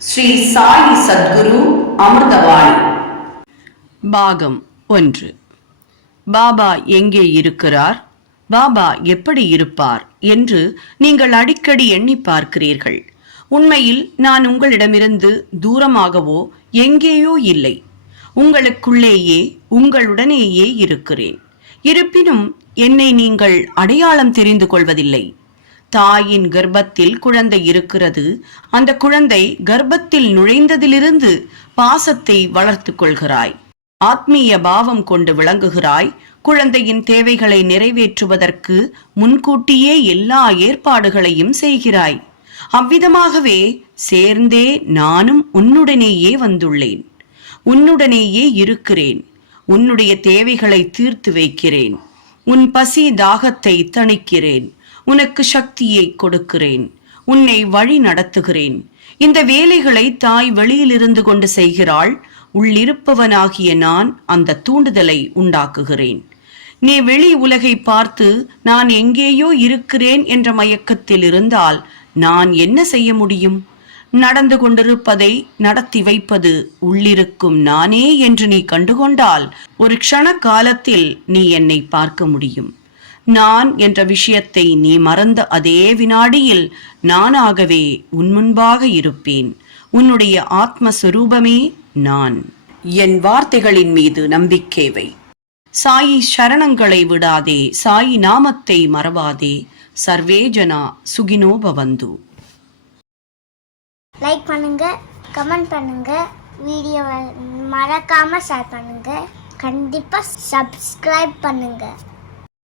ஸ்ரீ சாயி சத்குரு அமிர்தவாணி. பாகம் 1. பாபா எங்கே இருக்கிறார், பாபா எப்படி இருப்பார் என்று நீங்கள் அடிக்கடி எண்ணி பார்க்கிறீர்கள். உண்மையில் நான் உங்களிடமிருந்து தூரமாகவோ எங்கேயோ இல்லை, உங்களுக்குள்ளேயே உங்களுடனேயே இருக்கிறேன். இருப்பினும் என்னை நீங்கள் அடையாளம் தெரிந்து கொள்வதில்லை. தாயின் கர்ப்பத்தில் குழந்தை இருக்கிறது. அந்த குழந்தை கர்ப்பத்தில் நுழைந்ததிலிருந்து பாசத்தை வளர்த்து கொள்கிறாய். ஆத்மீய பாவம் கொண்டு விளங்குகிறாய். குழந்தையின் தேவைகளை நிறைவேற்றுவதற்கு முன்கூட்டியே எல்லா ஏற்பாடுகளையும் செய்கிறாய். அவ்விதமாகவே சேர்ந்தே நானும் உன்னுடனேயே வந்துள்ளேன். உன்னுடனேயே இருக்கிறேன். உன்னுடைய தேவைகளை தீர்த்து வைக்கிறேன். உன் பசி தாகத்தை தணிக்கிறேன். உனக்கு சக்தியை கொடுக்கிறேன். உன்னை வழி நடத்துகிறேன். இந்த வேலைகளை தாய் வெளியிலிருந்து கொண்டு செய்கிறாள். உள்ளிருப்பவனாகிய நான் அந்த தூண்டுதலை உண்டாக்குகிறேன். நீ வெளி உலகை பார்த்து நான் எங்கேயோ இருக்கிறேன் என்ற மயக்கத்தில் இருந்தால் நான் என்ன செய்ய முடியும்? நடந்து கொண்டிருப்பதை நடத்தி வைப்பது உள்ளிருக்கும் நானே என்று நீ கண்டுகொண்டால் ஒரு க்ஷண காலத்தில் நீ என்னை பார்க்க முடியும். நான் என்ற விஷயத்தை நீ மறந்த அதே வினாடியில் நானாகவே உன் முன்பாக இருப்பேன். உன்னுடைய ஆத்மஸ்வரூபமே நான். என் வார்த்தைகளின் மீது நம்பிக்கை வை. சாயி சரணங்களை விடாதே. சாயி நாமத்தை மறவாதே. சர்வே ஜனா சுகினோ பவந்து. லைக் பண்ணுங்க, கமெண்ட் பண்ணுங்க, வீடியோவை மறக்காம ஷேர் பண்ணுங்க, கண்டிப்பா சப்ஸ்கிரைப் பண்ணுங்க.